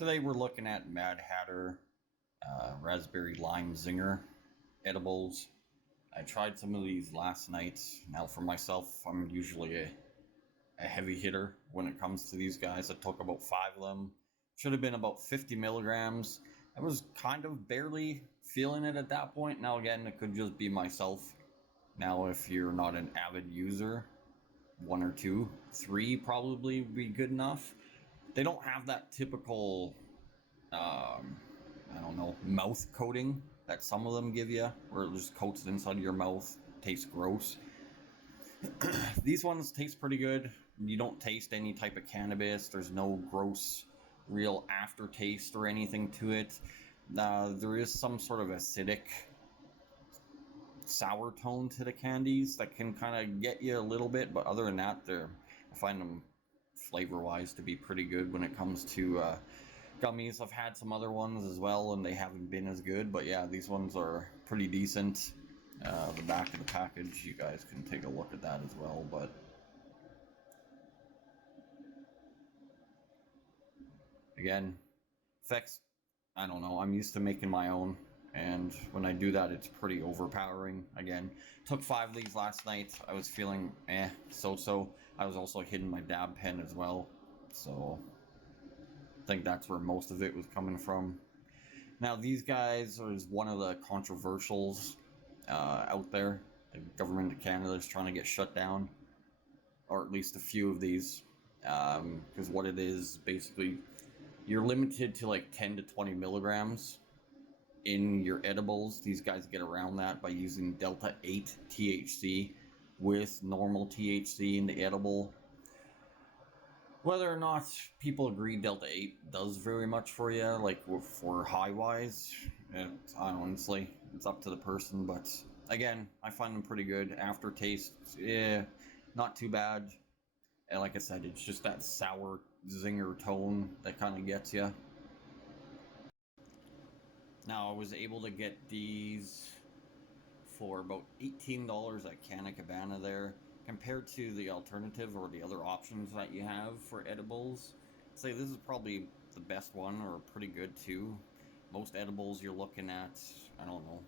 Today we're looking at Mad Hatter Raspberry Lime Zinger edibles. I tried some of these last night. Now for myself, I'm usually a heavy hitter when it comes to these guys. I took about 5 of them. Should have been about 50 milligrams. I was kind of barely feeling it at that point. Now again, it could just be myself. Now if you're not an avid user, 1 or 2, 3 probably would be good enough. They don't have that typical I don't know, mouth coating that some of them give you, where it just coats the inside of your mouth. Tastes gross. These ones taste pretty good. You don't taste any type of cannabis. There's no gross, real aftertaste or anything to it. There is some sort of acidic, sour tone to the candies that can kind of get you a little bit, but other than that, I find them flavor-wise to be pretty good when it comes to gummies. I've had some other ones as well, and they haven't been as good, but yeah, these ones are pretty decent. The back of the package, you guys can take a look at that as well, but again, effects, I don't know, I'm used to making my own, and when I do that, it's pretty overpowering. Again, took 5 of these last night. I was feeling so-so. I was also hitting my dab pen as well, so I think that's where most of it was coming from. Now, these guys is one of the controversials out there. The government of Canada is trying to get shut down, or at least a few of these, because what it is, basically, you're limited to like 10 to 20 milligrams in your edibles. These guys get around that by using Delta8 Thc with normal THC in the edible. Whether or not people agree Delta8 does very much for you, like for high-wise, honestly, it's up to the person, but again, I find them pretty good. Aftertaste, not too bad. And like I said, it's just that sour zinger tone that kind of gets you. Now, I was able to get these for about $18 at Canna Cabana there. Compared to the alternative or the other options that you have for edibles, I'd say this is probably the best one, or pretty good too. Most edibles you're looking at, I don't know,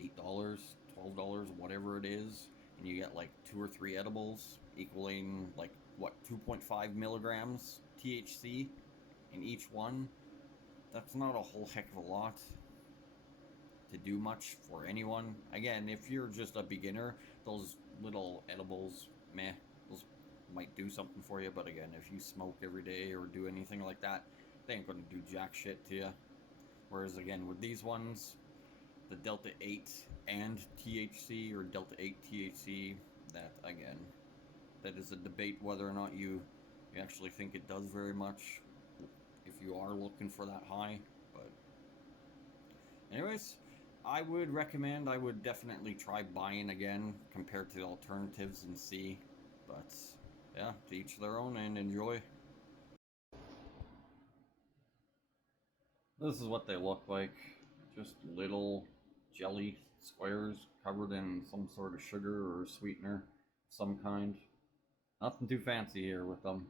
$8, $12, whatever it is, and you get like 2 or 3 edibles equaling like what, 2.5 milligrams THC in each one. That's not a whole heck of a lot to do much for anyone. Again, if you're just a beginner, those little edibles, meh, those might do something for you, but again, if you smoke every day or do anything like that, they ain't gonna do jack shit to you. Whereas again, with these ones, the Delta8 and THC, or Delta8 THC, that again, that is a debate whether or not you actually think it does very much if you are looking for that high. But anyways, I would definitely try buying again compared to the alternatives and see. But yeah, to each their own, and enjoy. This is what they look like. Just little jelly squares covered in some sort of sugar or sweetener of some kind. Nothing too fancy here with them.